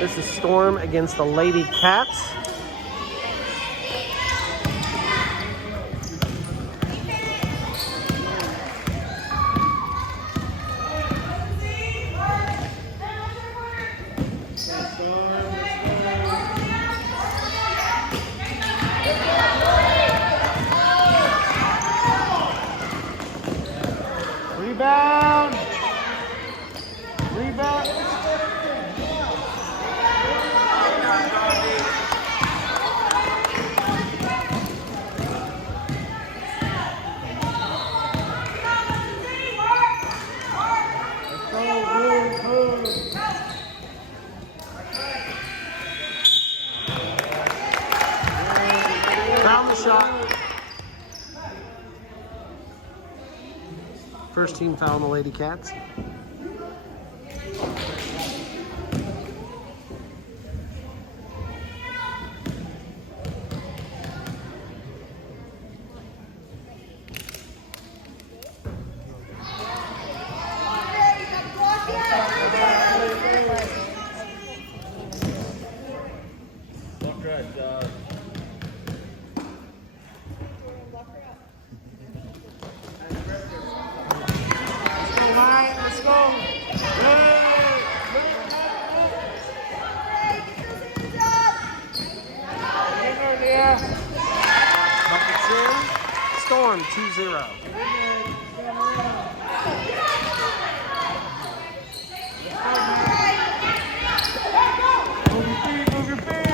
This is Storm against the Lady Cats. Rebound. Rebound. Found the shot. First team foul on the Lady Cats. Let's go. Buckets in. Storm 2-0. Move your feet.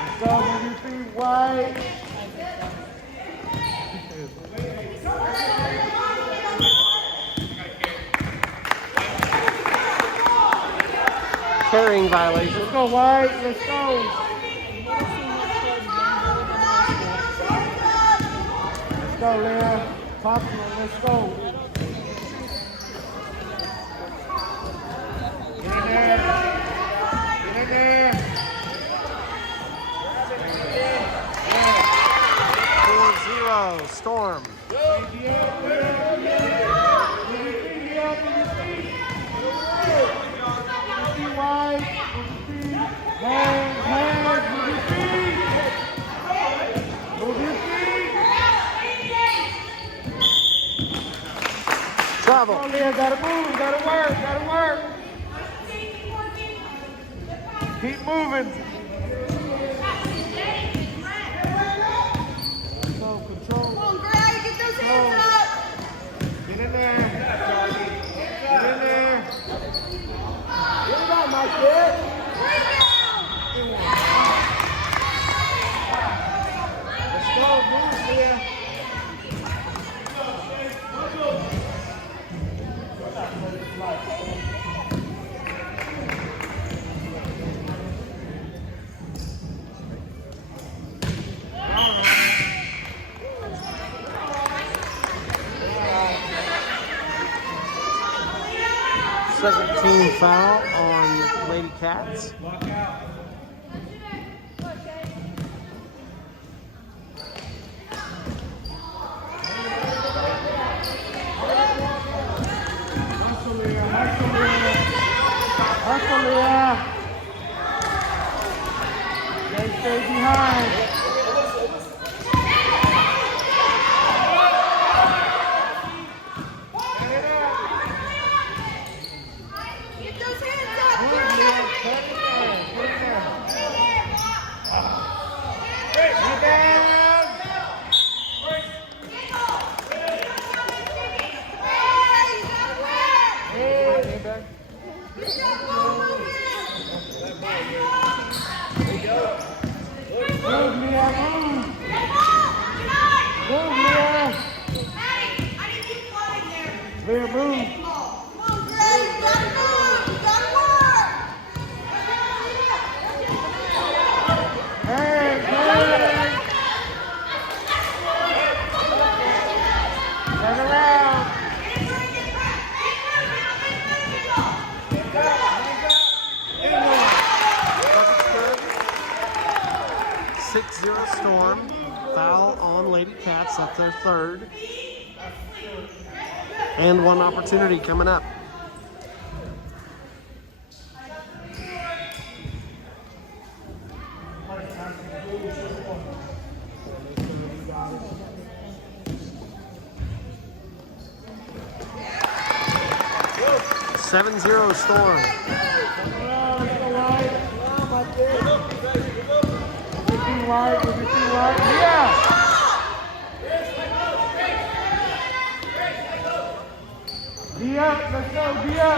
Let's go, move your feet wide. Carrying violation. Let's go wide. Let's go. Let's go, Leah. Talk to him. Let's go. Get in there. Get in there. 4-0. Storm. Wide. Hands. Move your feet. Move your feet. Travel. Come on, Leah. Gotta move. Gotta work. Gotta work. Keep moving. Control. Come on, Greg, get those hands up. Get in there. Get in there. Get it out, my kid. Let's go, move, Leah. Second team foul on Lady Cats. Hustle, Leah. Stay behind. Get those hands up, Greg. Leah, move. Come on, Greg, you gotta move. You gotta work. Hey, turn around. 6-0 Storm. Storm. Foul on Lady Cats. That's their third. And one opportunity coming up. (7-0) Storm. Dia, let's go, Dia.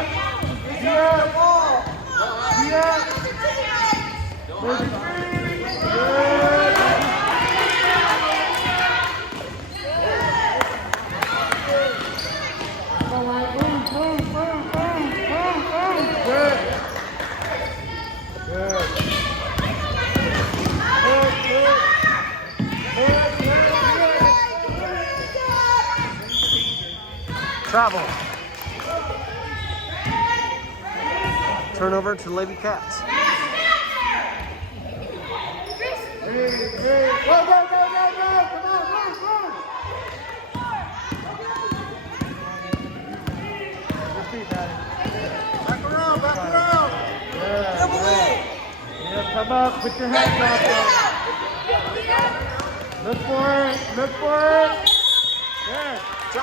Travel. Turnover to Lady Cats. Back around. Yeah, come up, put your hands up. Look for it. Yeah,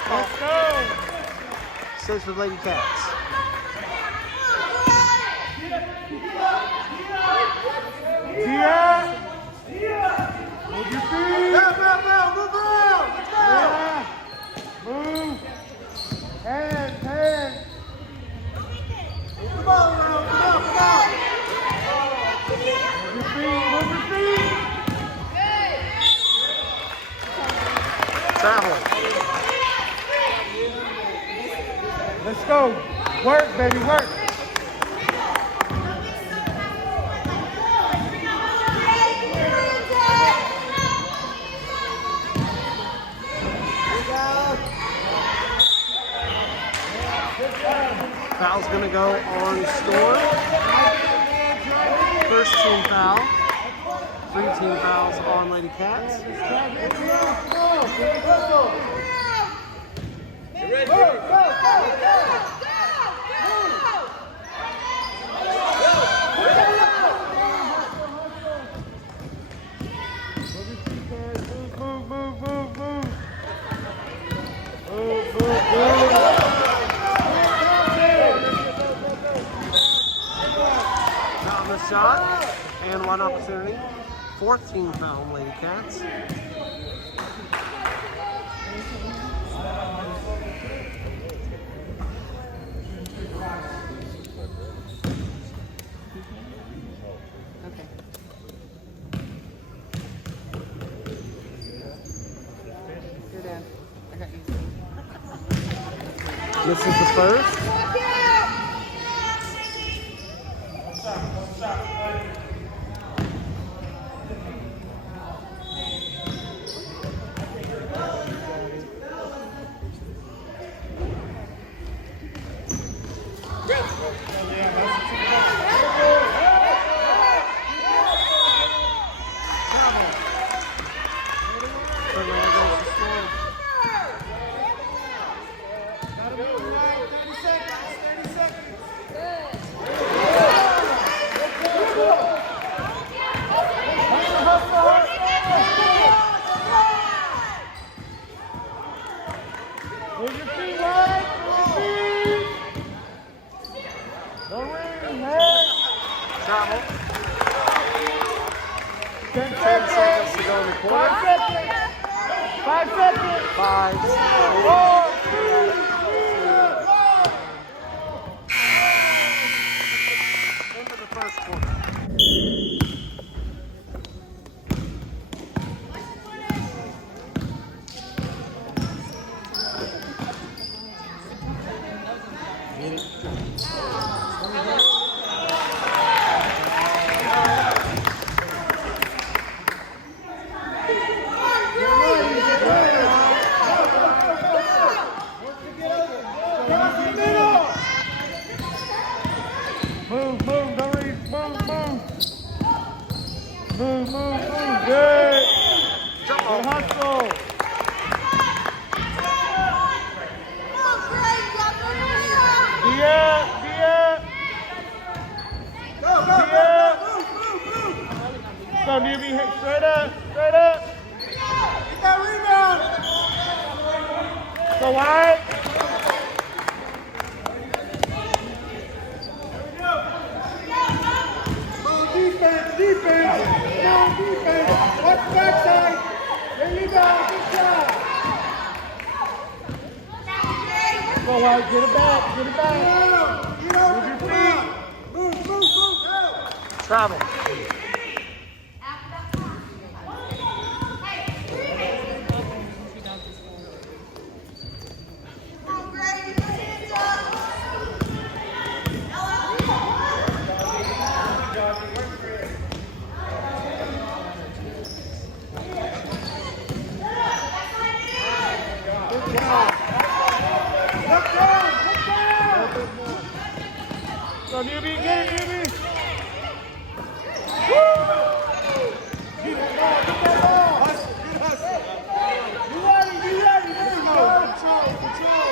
let's go. Saves with Lady Cats. Dia. Move your feet. Move around. Let's go. Yeah. Move. Hands. Come on. Move your feet. Travel. Let's go. Work, baby, work. Foul's going to go on Storm. First team foul. 3 team fouls on Lady Cats. Foul the shot. And one opportunity. 4th team foul on Lady Cats. This is the first. Travel. 10 seconds to go in the quarter. 5 seconds. 5, 4, 3. Into the first quarter. Straight up. Get that rebound. Go wide. Defense. No defense. Watch the backside. There you go. Good job. Go wide. Get it back. Get your feet. Move. Go. Travel. Go, newbie, get it, newbie. Get that ball. You ready, there you go. Control.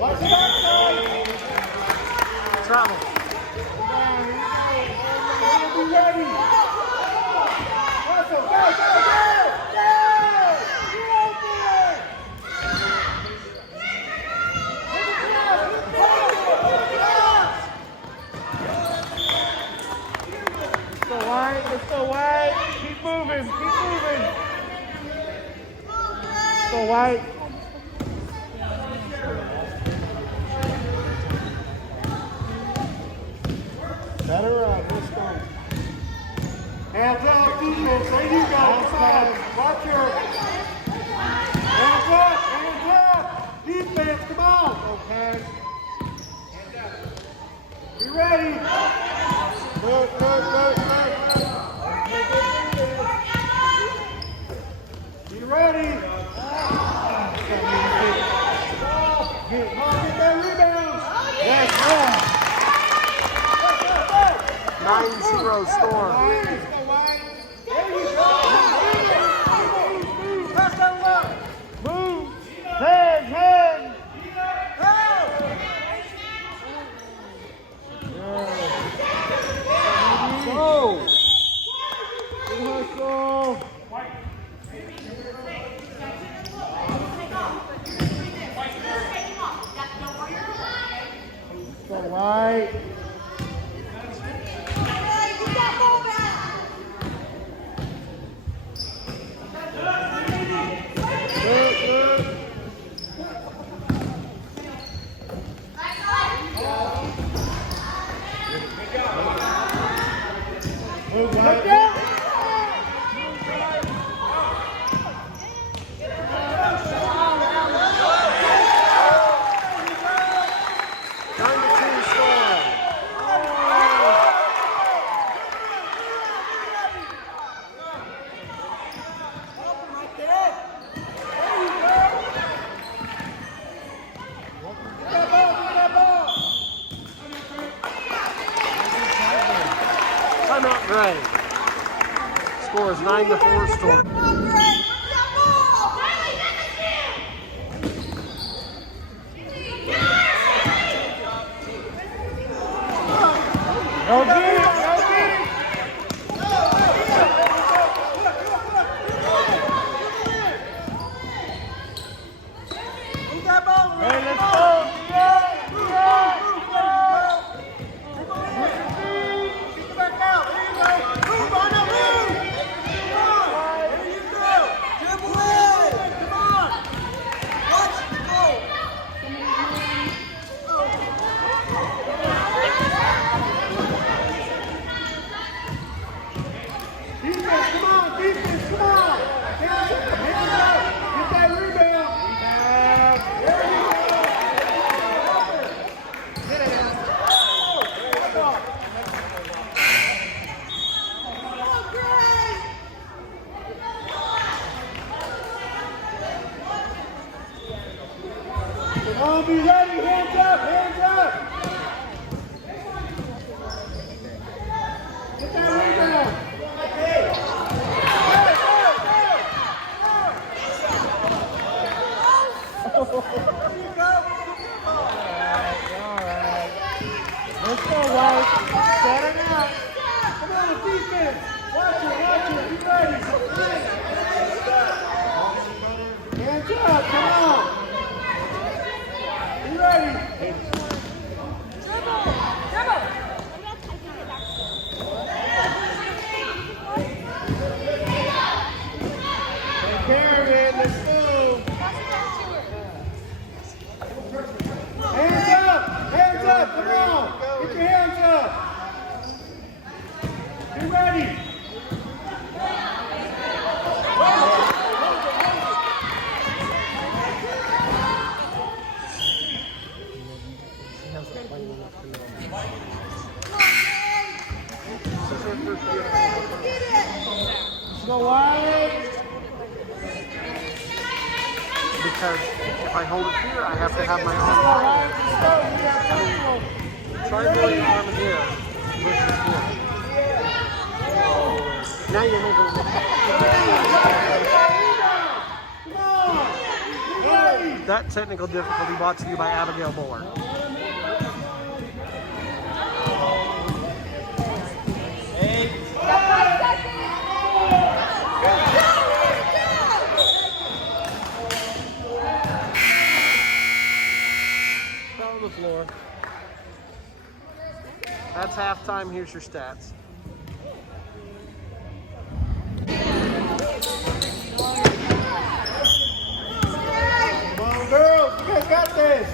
Watch the backside. Travel. Be ready. Hustle, go. Let's go wide. Keep moving. Go wide. Better up. Let's go. Hands up, defense. There you go. Watch your. Hands up. Defense, come on. Okay. Be ready. Good. Be ready. Get that rebound. Yes, 9-0 Storm. Move. Hand. Go. Good hustle. Go wide. Look down. Timeout Gray. Score is 9-4 Storm. Go get it. Hey, let's go. Defense, come on. Hands up. Get that rebound. There you go. Get it out. Come on, be ready. Hands up. Get that rebound. All right. Let's go, White. Set it up. Be ready. She hasn't played enough to know. This is her first year. Go wide. Because if I hold it here, I have to have my Go arm. wide. Let's go. We got Try moving your arm here versus here. Now you're moving it. Come on. Be ready. That technical difficulty brought to you by Abigail Buller. Fell on the floor. That's halftime. Here's your stats. Come on, girls. You guys got this.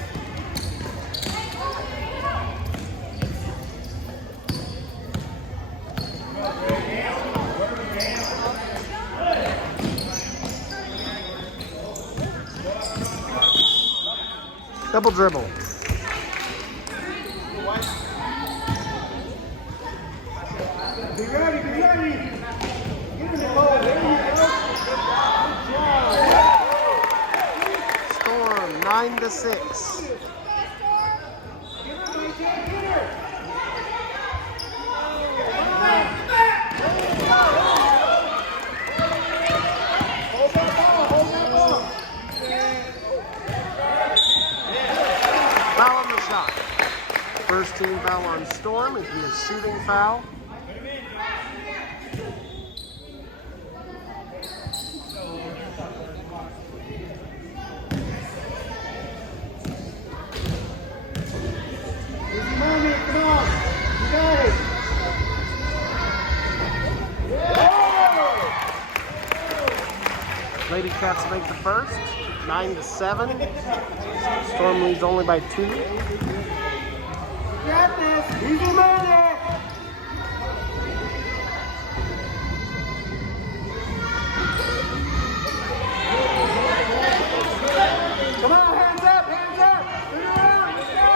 Double dribble. Be ready. Be ready. Get in the hole. There you go. Good job. Storm 9-6. Hold that ball. Hold that ball. Foul on the shot. First team foul on Storm. It'd be a shooting foul. Easy moment. Come on. You got it. Lady Cats make the first. 9-7. Storm leads only by 2. Got this. Easy money. Come on, hands up, hands up. Turn around, let's go.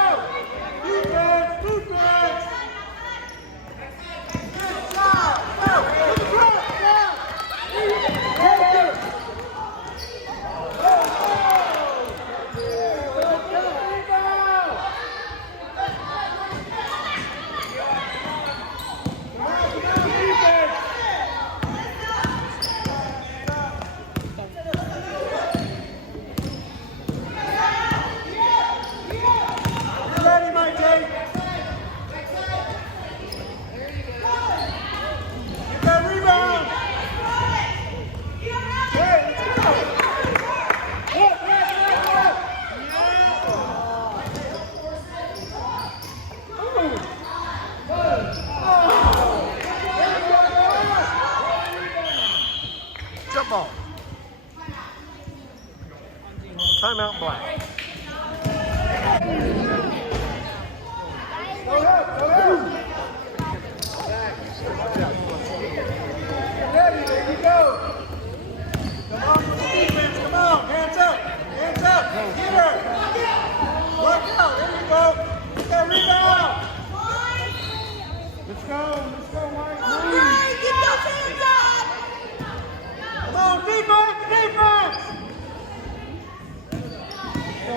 Defense, defense. Good job. Go, look at front, go. Take it. Ready, my Jake. Get that rebound. Hey, let's go. Look, look. Jump ball. Timeout Black. Go ahead, go ahead. Ready, there you go. Come on with the defense, come on. Hands up, hands up. Get her. Work out, there you go. Get that rebound. Let's go, White. Move. Get those hands up! Come on, defense, defense. Go,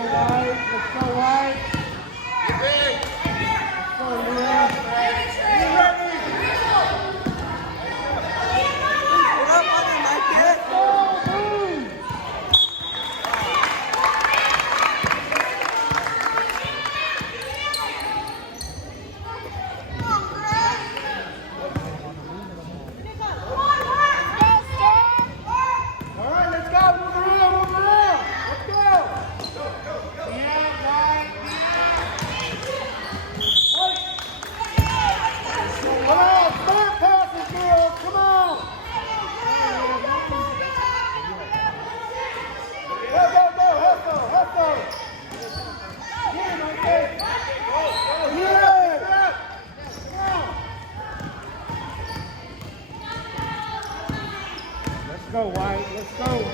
go, White. Let's go. Get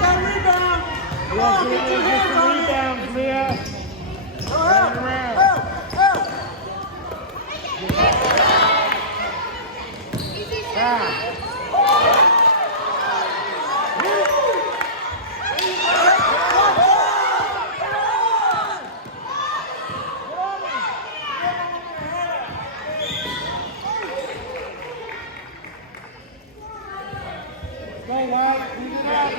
that rebound. Come on, get your hands on it. Rebounds, Leah. Go help. Help. Help. Yeah. Go White, move it out,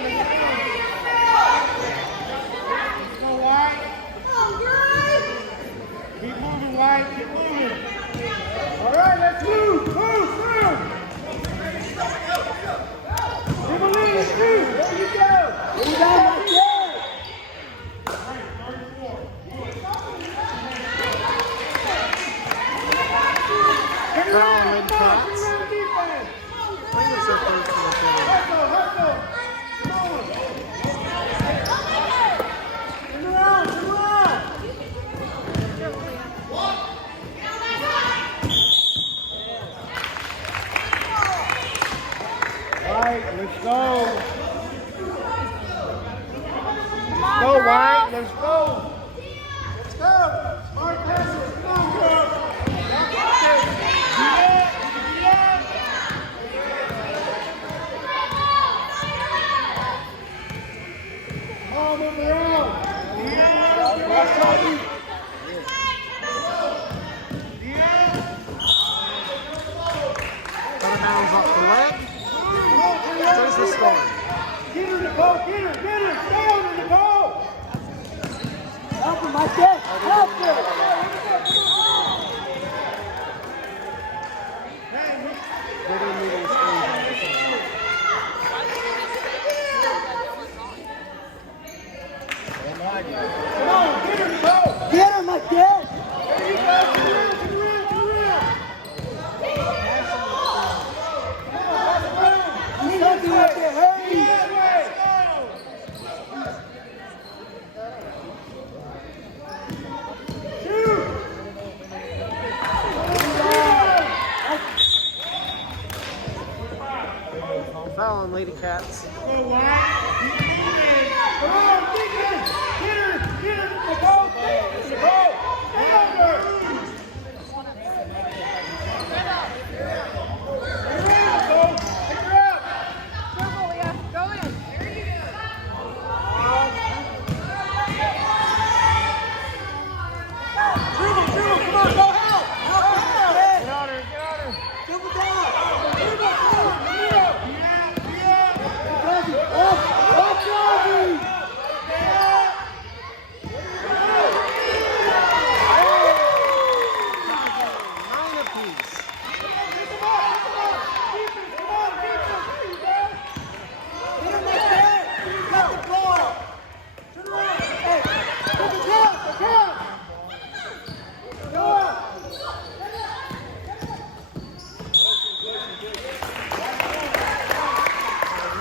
go White. Keep moving, White, keep moving. All right, let's move. Give a lead, let's move. There you go. There you go, right there. Foul on Lady Cats. I think it's their first one. Let's go. Let's go, White. Let's go. Let's go. Smart passes. Come on, girl. Come on, move around. Watch out. Out of bounds off the leg. There's the score. Get her, Nicole. Get her. Stay on her, Nicole. Help her, my dad. Help her. They didn't need any screens on this one. Come on, get her, Nicole. Get her, my dad. There you go. Get around. He's helping you up there. Hurry. Shoot. Foul on Lady Cats. Go White. Come on, Deacon. Get her, Nicole. Stay on her.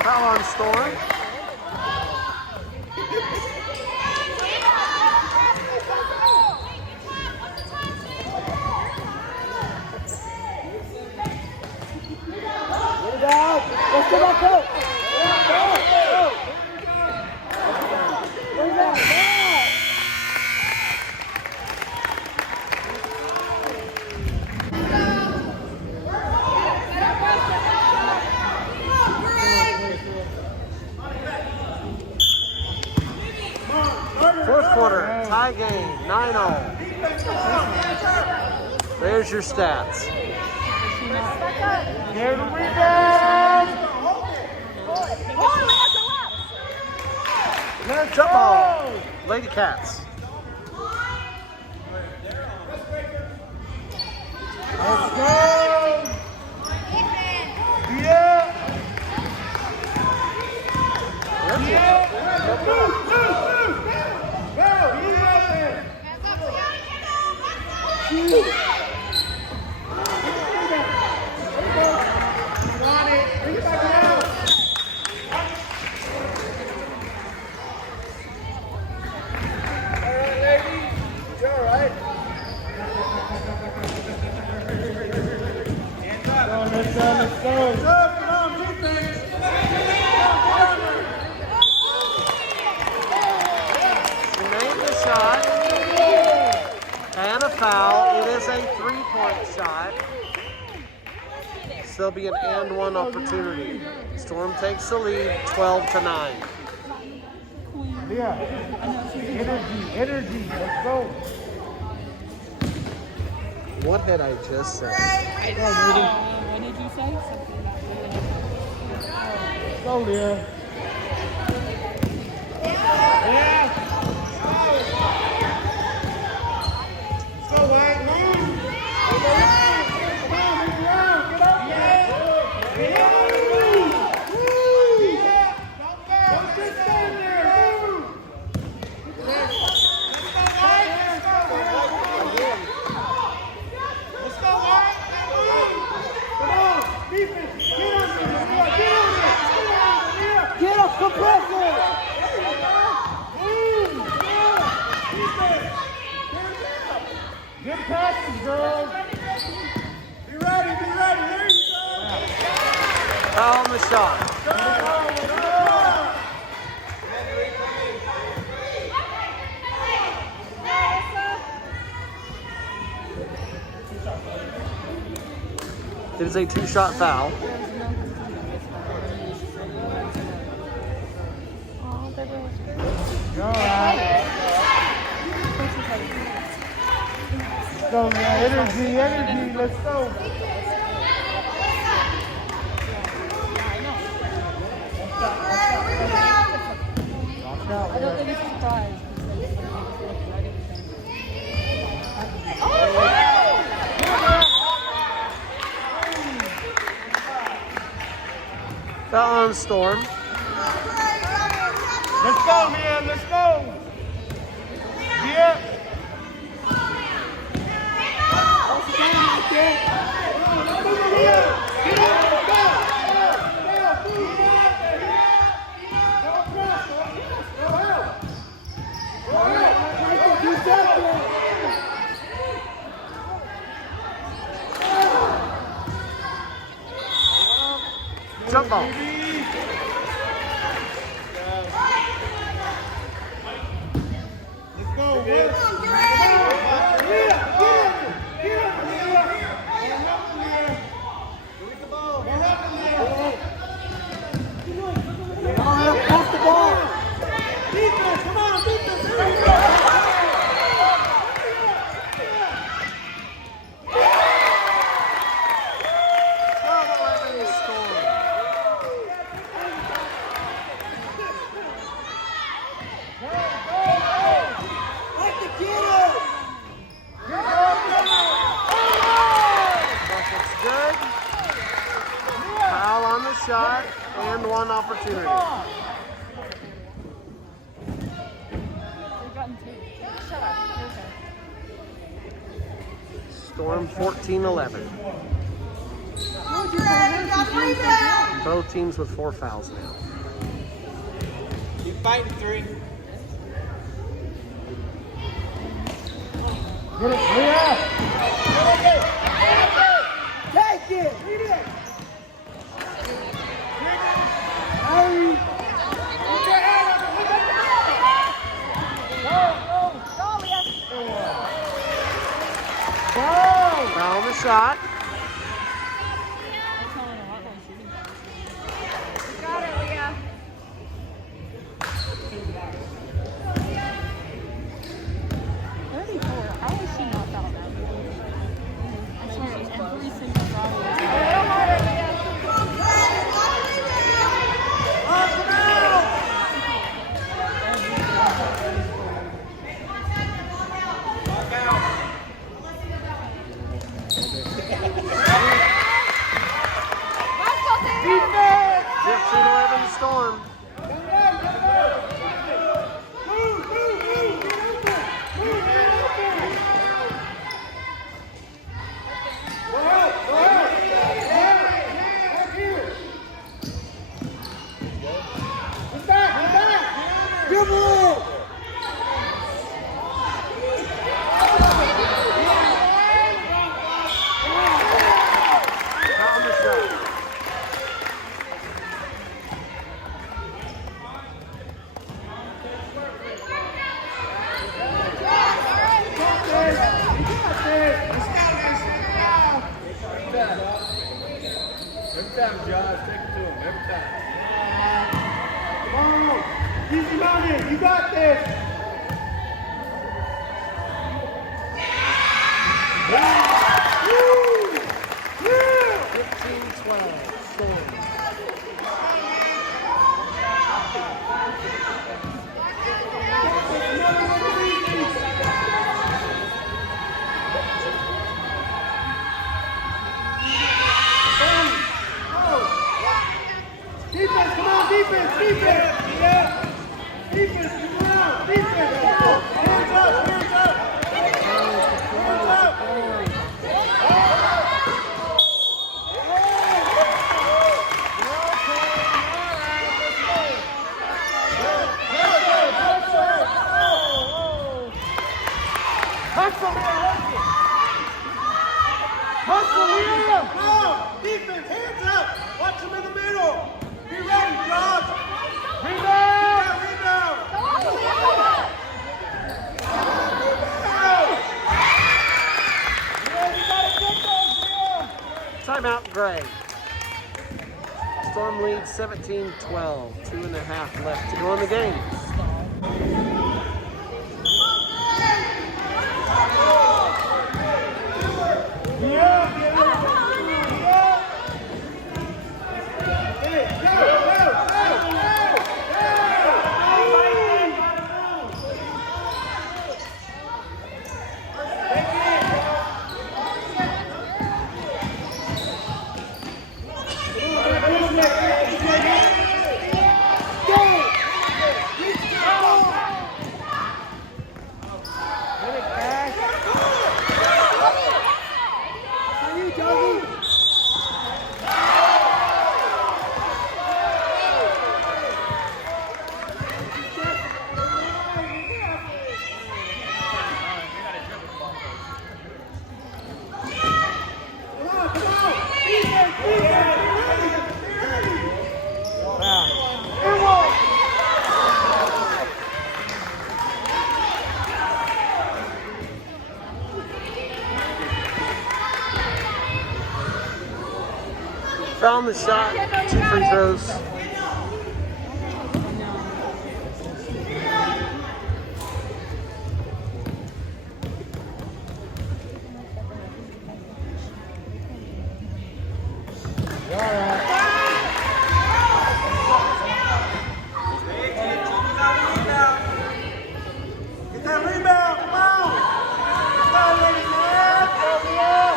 Foul on Storm. Let's go back up. Fourth quarter, tie game, 9-0. There's your stats. Here's the rebound. Jump ball, Lady Cats. Let's go. Yeah. Go. He's up there. Shoot. Bring it back down. Come on, defense. He made the shot. And a foul. It is a 3-point shot. Still be an and one opportunity. Storm takes the lead, 12-9. Yeah. Energy. Let's go. What had I just said? What did you say? Go, Leah. Yeah. Let's go, White. Come on, move around. Get up there. Get up and move. Woo. Don't just stand there. Move. Let's go, White. Let's go, White. Come on, defense. Get on there. Get up the pressure. Good passes, girls. Be ready. There you go. Foul on the shot. It is a 2-shot foul. All right. Let's go, man. Energy. Let's go. I don't think it's a surprise. Foul on Storm. Let's go, man. Let's go. Yeah. Jump ball. Let's go. Pass the ball. Defense, come on, defense. Good. Foul on the shot and one opportunity. We've gotten 2. Shut up. Storm 14-11. Both teams with 4 fouls now. Keep fighting, 3. Get it, Leah! Take it! Read it! Hurry! Go! Foul on the shot. Got it, Leah. 34. How is she not fouled that much? I swear every single foul is. Defense! 15-11 Storm. Foul on the shot. time. Every time, Josh. Take it to him. Every time. Come on. Easy mountain. You got this. Yeah. 15-12. Storm. Defense, come on, defense, defense. Yeah. Defense, come on, defense. Hands up, hands up. Hands up. Hustle, man, hustle. Hustle, Liam. No, defense, hands up. Watch him in the middle. Be ready, Josh. Rebound, rebound. Yeah, you gotta get those, Liam. Timeout, Gray. Storm leads 17-12. 2.5 left to go in the game. Found the shot, 2 free throws. Get that rebound, come on! Come on, ladies, man! Go, Liam!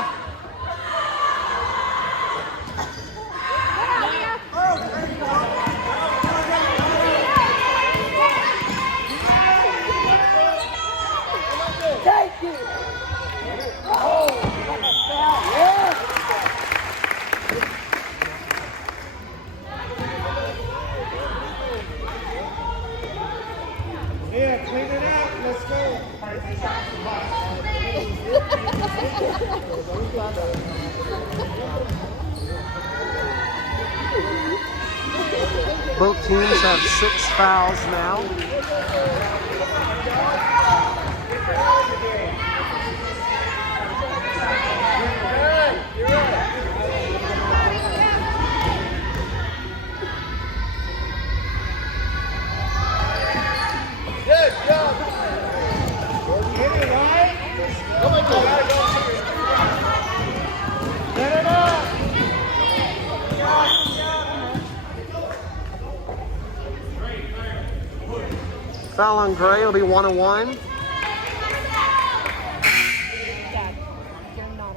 Oh, there you go! Take it. Oh, yeah. Yeah, clean it out, let's go! Both teams have 6 fouls now. Good job! Hit it right! Come on, go! Get it up! Foul on Gray will be 1-1. Dad, you're not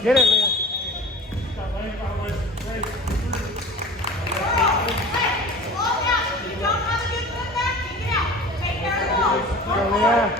Get it, man! Go, Liam!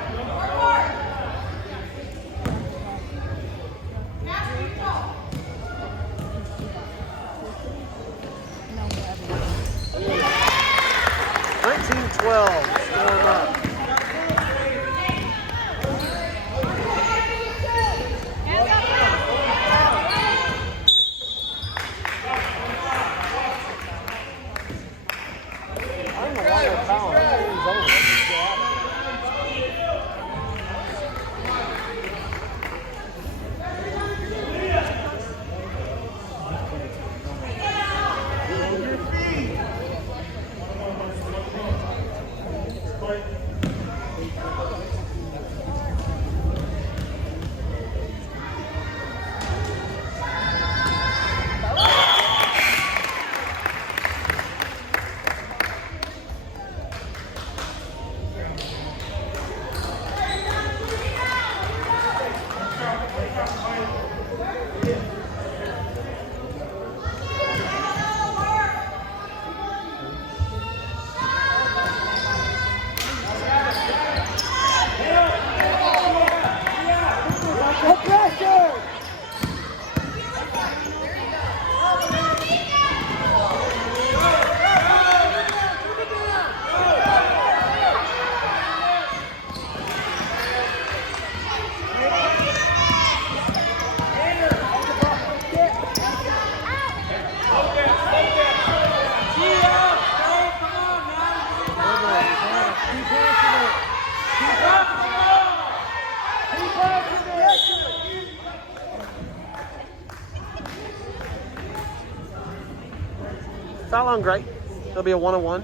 long, Gray. It'll be a 1-on-1.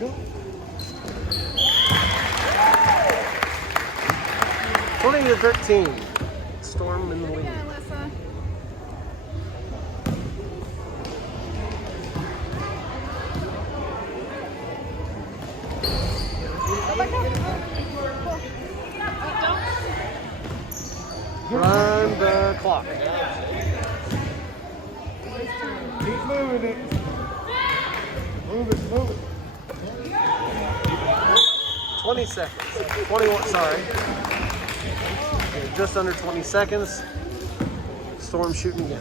Go. 20-13. Storm in the lead. Yeah, Alyssa. Go back up. Run the clock. Keep moving it. Move it, move it. 20 seconds. 21, sorry. Just under 20 seconds. Storm shooting again.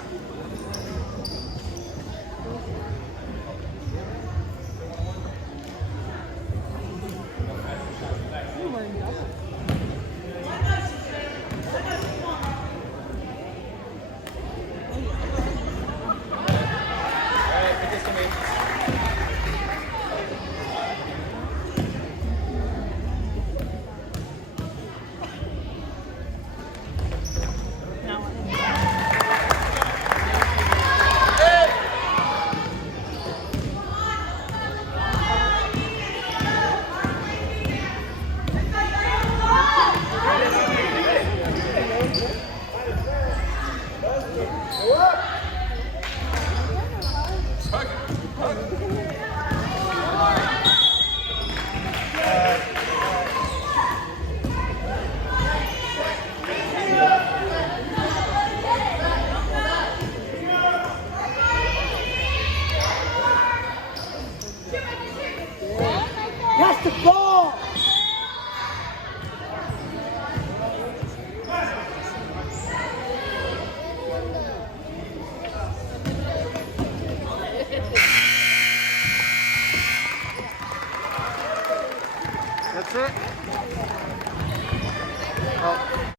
That's the ball. That's it.